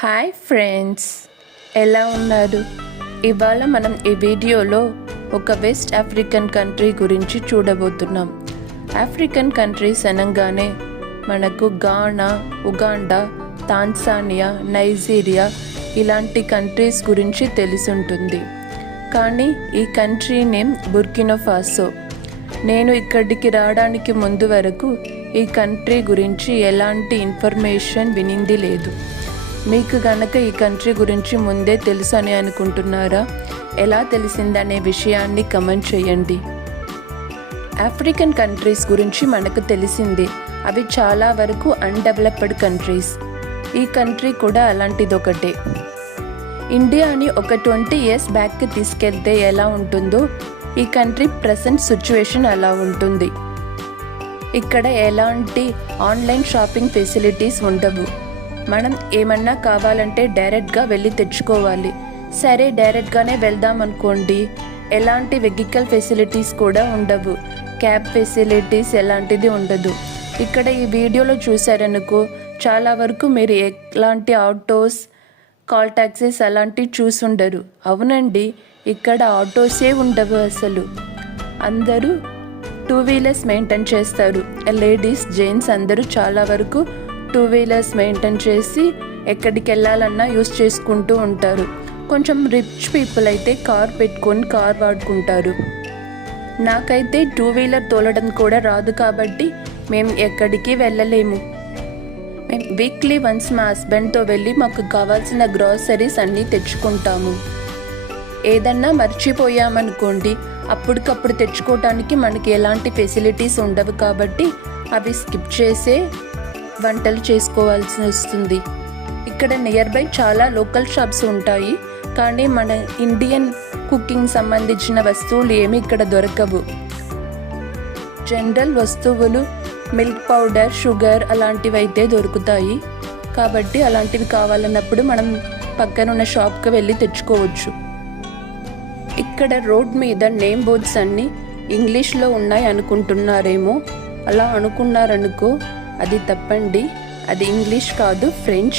Hi friends ఎలా ఉన్నారు? ఇవాళ మనం ఈ వీడియోలో ఒక వెస్ట్ ఆఫ్రికన్ కంట్రీ గురించి చూడబోతున్నాం. ఆఫ్రికన్ కంట్రీస్ అనగానే మనకు గానా ఉగాండా తాన్సానియా నైజీరియా ఇలాంటి కంట్రీస్ గురించి తెలిసుంటుంది. కానీ ఈ కంట్రీ నేమ్ బుర్కినోఫాసో నేను ఇక్కడికి రావడానికి ముందు వరకు ఈ కంట్రీ గురించి ఎలాంటి ఇన్ఫర్మేషన్ వినింది లేదు. మీకు గనక ఈ కంట్రీ గురించి ముందే తెలుసు అని అనుకుంటున్నారా? ఎలా తెలిసిందనే విషయాన్ని కమెంట్ చేయండి. ఆఫ్రికన్ కంట్రీస్ గురించి మనకు తెలిసింది. అవి చాలా వరకు అన్డెవలప్డ్ కంట్రీస్ ఈ కంట్రీ కూడా అలాంటిదొకటే. ఇండియాని ఒక ట్వంటీ ఇయర్స్ బ్యాక్కి తీసుకెళ్తే ఎలా ఉంటుందో ఈ కంట్రీ ప్రజెంట్ సిచ్యువేషన్ అలా ఉంటుంది. ఇక్కడ ఎలాంటి ఆన్లైన్ షాపింగ్ ఫెసిలిటీస్ ఉండవు. మనం ఏమన్నా కావాలంటే డైరెక్ట్గా వెళ్ళి తెచ్చుకోవాలి. సరే డైరెక్ట్గానే వెళ్దాం అనుకోండి. ఎలాంటి వెహికల్ ఫెసిలిటీస్ కూడా ఉండవు. క్యాబ్ ఫెసిలిటీస్ ఎలాంటిది ఉండదు. ఇక్కడ ఈ వీడియోలో చూసారనుకో చాలా వరకు మీరు ఎలాంటి ఆటోస్ కాల్ ట్యాక్సీస్ అలాంటివి చూసుండరు అవునండి ఇక్కడ ఆటోసే ఉండవు అసలు. అందరూ టూ వీలర్స్ మెయింటైన్ చేస్తారు. లేడీస్ జెంట్స్ అందరూ చాలా వరకు టూ వీలర్స్ మెయింటైన్ చేసి ఎక్కడికి వెళ్ళాలన్నా యూస్ చేసుకుంటూ ఉంటారు. కొంచెం రిచ్ పీపుల్ అయితే కార్ పెట్టుకొని కార్ వాడుకుంటారు. నాకైతే టూ వీలర్ తోలడం కూడా రాదు కాబట్టి మేము ఎక్కడికి వెళ్ళలేము. మేము వీక్లీ వన్స్ మా హస్బెండ్తో వెళ్ళి మాకు కావాల్సిన గ్రాసరీస్ అన్నీ తెచ్చుకుంటాము. ఏదన్నా మర్చిపోయామనుకోండి అప్పటికప్పుడు తెచ్చుకోవడానికి మనకి ఎలాంటి ఫెసిలిటీస్ ఉండవు కాబట్టి అవి స్కిప్ చేసే వంటలు చేసుకోవాల్సి వస్తుంది. ఇక్కడ నియర్ బై చాలా లోకల్ షాప్స్ ఉంటాయి. కానీ మన ఇండియన్ కుకింగ్ సంబంధించిన వస్తువులు ఏమి ఇక్కడ దొరకవు. జనరల్ వస్తువులు మిల్క్ పౌడర్ షుగర్ అలాంటివి అయితే దొరుకుతాయి. కాబట్టి అలాంటివి కావాలన్నప్పుడు మనం పక్కన ఉన్న షాప్కి వెళ్ళి తెచ్చుకోవచ్చు. ఇక్కడ రోడ్ మీద నేమ్ బోర్డ్స్ అన్నీ ఇంగ్లీష్లో ఉన్నాయి అనుకుంటున్నారేమో? అలా అనుకున్నారనుకో అది తప్పండి. అది ఇంగ్లీష్ కాదు ఫ్రెంచ్.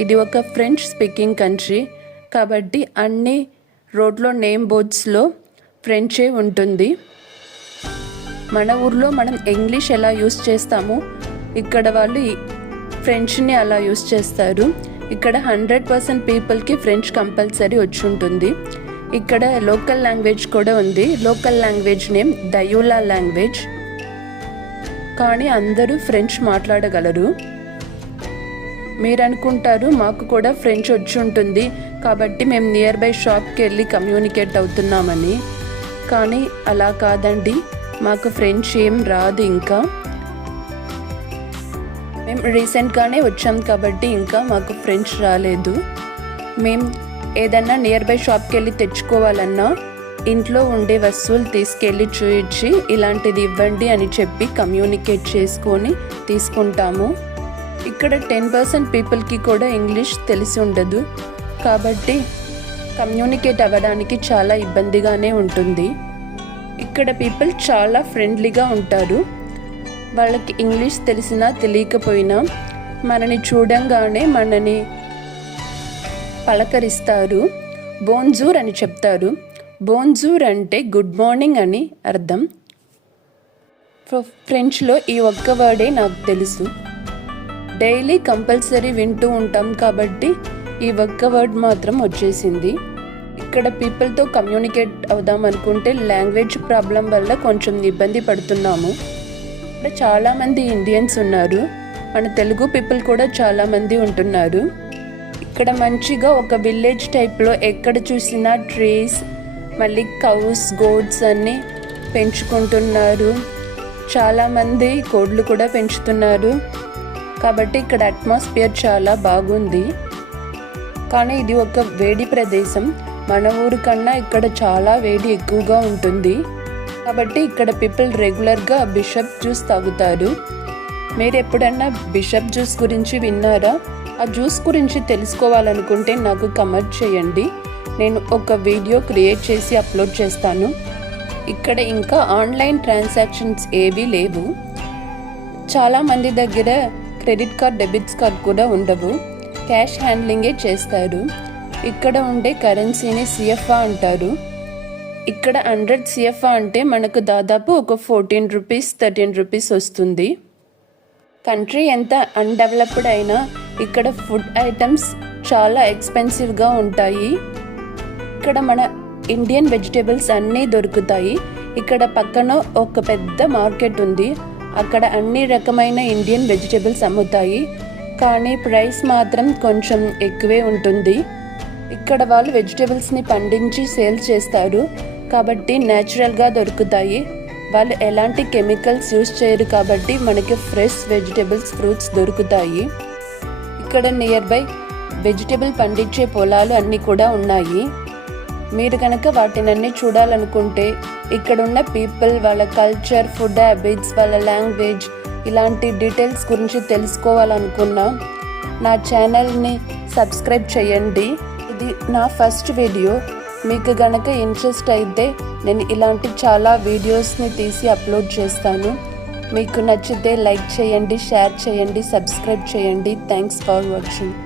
ఇది ఒక ఫ్రెంచ్ స్పీకింగ్ కంట్రీ. కాబట్టి అన్ని రోడ్లో నేమ్ బోర్డ్స్లో ఫ్రెంచే ఉంటుంది. మన ఊర్లో మనం ఇంగ్లీష్ ఎలా యూస్ చేస్తామో ఇక్కడ వాళ్ళు ఫ్రెంచ్ని అలా యూస్ చేస్తారు. ఇక్కడ హండ్రెడ్ పర్సెంట్ పీపుల్కి ఫ్రెంచ్ కంపల్సరీ వచ్చి ఉంటుంది. ఇక్కడ లోకల్ లాంగ్వేజ్ కూడా ఉంది. Local language name Dioula language. కానీ అందరూ ఫ్రెంచ్ మాట్లాడగలరు. మీరు అనుకుంటారు మాకు కూడా ఫ్రెంచ్ వచ్చి ఉంటుంది. కాబట్టి మేము నియర్ బై షాప్కి వెళ్ళి కమ్యూనికేట్ అవుతున్నామని. కానీ అలా కాదండి. మాకు ఫ్రెంచ్ ఏం రాదు ఇంకా. మేము రీసెంట్గానే వచ్చాం కాబట్టి ఇంకా మాకు ఫ్రెంచ్ రాలేదు. మేము ఏదన్నా నియర్ బై షాప్కి వెళ్ళి తెచ్చుకోవాలన్నా ఇంట్లో ఉండే వస్తువులు తీసుకెళ్ళి చూయించి ఇలాంటిది ఇవ్వండి అని చెప్పి కమ్యూనికేట్ చేసుకొని తీసుకుంటాము. ఇక్కడ టెన్ పర్సెంట్ పీపుల్కి కూడా ఇంగ్లీష్ తెలిసి ఉండదు. కాబట్టి కమ్యూనికేట్ అవ్వడానికి చాలా ఇబ్బందిగానే ఉంటుంది. ఇక్కడ పీపుల్ చాలా ఫ్రెండ్లీగా ఉంటారు. వాళ్ళకి ఇంగ్లీష్ తెలిసినా తెలియకపోయినా మనని చూడంగానే మనని పలకరిస్తారు. బోన్జూర్ అని చెప్తారు. బోన్జూర్ అంటే గుడ్ మార్నింగ్ అని అర్థం. ఫ్రెంచ్లో ఈ ఒక్క వర్డే నాకు తెలుసు. డైలీ కంపల్సరీ వింటూ ఉంటాం కాబట్టి ఈ ఒక్క వర్డ్ మాత్రం వచ్చేసింది. ఇక్కడ పీపుల్తో కమ్యూనికేట్ అవుదాం అనుకుంటే లాంగ్వేజ్ ప్రాబ్లం వల్ల కొంచెం ఇబ్బంది పడుతున్నాము. ఇక్కడ చాలామంది ఇండియన్స్ ఉన్నారు. మన తెలుగు పీపుల్ కూడా చాలామంది ఉంటున్నారు. ఇక్కడ మంచిగా ఒక విలేజ్ టైప్లో ఎక్కడ చూసినా ట్రీస్ మళ్ళీ కౌస్ గోడ్స్ అన్నీ పెంచుకుంటున్నారు. చాలామంది కోడ్లు కూడా పెంచుతున్నారు. కాబట్టి ఇక్కడ అట్మాస్ఫియర్ చాలా బాగుంది. కానీ ఇది ఒక వేడి ప్రదేశం. మన ఊరు కన్నా ఇక్కడ చాలా వేడి ఎక్కువగా ఉంటుంది. కాబట్టి ఇక్కడ పీపుల్ రెగ్యులర్గా బిషప్ జ్యూస్ తాగుతారు. మీరు ఎప్పుడన్నా బిషప్ జ్యూస్ గురించి విన్నారా? ఆ జ్యూస్ గురించి తెలుసుకోవాలనుకుంటే నాకు కమెంట్ చేయండి. నేను ఒక వీడియో క్రియేట్ చేసి అప్లోడ్ చేస్తాను. ఇక్కడ ఇంకా ఆన్లైన్ ట్రాన్సాక్షన్స్ ఏవీ లేవు. చాలామంది దగ్గర క్రెడిట్ కార్డ్ డెబిట్స్ కార్డ్ కూడా ఉండవు. క్యాష్ హ్యాండ్లింగే చేస్తారు. ఇక్కడ ఉండే కరెన్సీని సిఎఫ్ఆ అంటారు. ఇక్కడ హండ్రెడ్ సిఎఫ్ఆ అంటే మనకు దాదాపు ఒక ఫోర్టీన్ రూపీస్ థర్టీన్ రూపీస్ వస్తుంది. కంట్రీ ఎంత అన్డెవలప్డ్ అయినా ఇక్కడ ఫుడ్ ఐటమ్స్ చాలా ఎక్స్పెన్సివ్గా ఉంటాయి. ఇక్కడ మన ఇండియన్ వెజిటేబుల్స్ అన్నీ దొరుకుతాయి. ఇక్కడ పక్కన ఒక పెద్ద మార్కెట్ ఉంది. అక్కడ అన్ని రకమైన ఇండియన్ వెజిటేబుల్స్ అమ్ముతాయి. కానీ ప్రైస్ మాత్రం కొంచెం ఎక్కువే ఉంటుంది. ఇక్కడ వాళ్ళు వెజిటేబుల్స్ని పండించి సేల్ చేస్తారు. కాబట్టి న్యాచురల్గా దొరుకుతాయి. వాళ్ళు ఎలాంటి కెమికల్స్ యూస్ చేయరు కాబట్టి మనకి ఫ్రెష్ వెజిటేబుల్స్ ఫ్రూట్స్ దొరుకుతాయి. ఇక్కడ నియర్ బై వెజిటేబుల్ పండించే పొలాలు అన్నీ కూడా ఉన్నాయి. మీరు కనుక వాటినన్నీ చూడాలనుకుంటే ఇక్కడున్న పీపుల్ వాళ్ళ కల్చర్ ఫుడ్ హ్యాబిట్స్ వాళ్ళ లాంగ్వేజ్ ఇలాంటి డీటెయిల్స్ గురించి తెలుసుకోవాలనుకున్నా నా ఛానల్ని సబ్స్క్రైబ్ చేయండి. ఇది నా ఫస్ట్ వీడియో. మీకు గనక ఇంట్రెస్ట్ అయితే నేను ఇలాంటి చాలా వీడియోస్ని తీసి అప్లోడ్ చేస్తాను. మీకు నచ్చితే లైక్ చేయండి షేర్ చేయండి సబ్స్క్రైబ్ చేయండి. Thanks for watching.